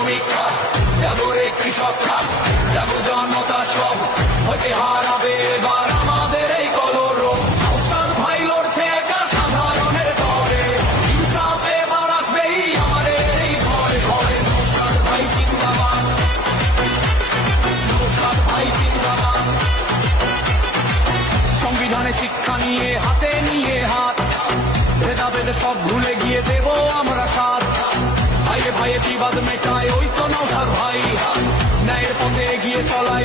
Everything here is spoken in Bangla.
শ্রমিক খাত, জাগরে কৃষক খাত, জাগো জনতা সব, হতে হারাবে এবার আমাদের এই কলরব। নওশাদ ভাই লড়ছে একা সাধারণের তরে, ইনসাফ এবার আসবেই আমাদের এই ঘরে ঘরে। নওশাদ ভাই জিন্দাবাদ, নওশাদ ভাই জিন্দাবাদ। সংবিধানে শিক্ষা নিয়ে হাতে নিয়ে হাত, ভেদাভেদে সব ভুলে গিয়ে দেব আমরা সাথ। ভাইয়ে ভাইয়ে বিবাদ মেটায় ওই তো নওশাদ ভাই, ন্যায়ের পথে এগিয়ে চলাই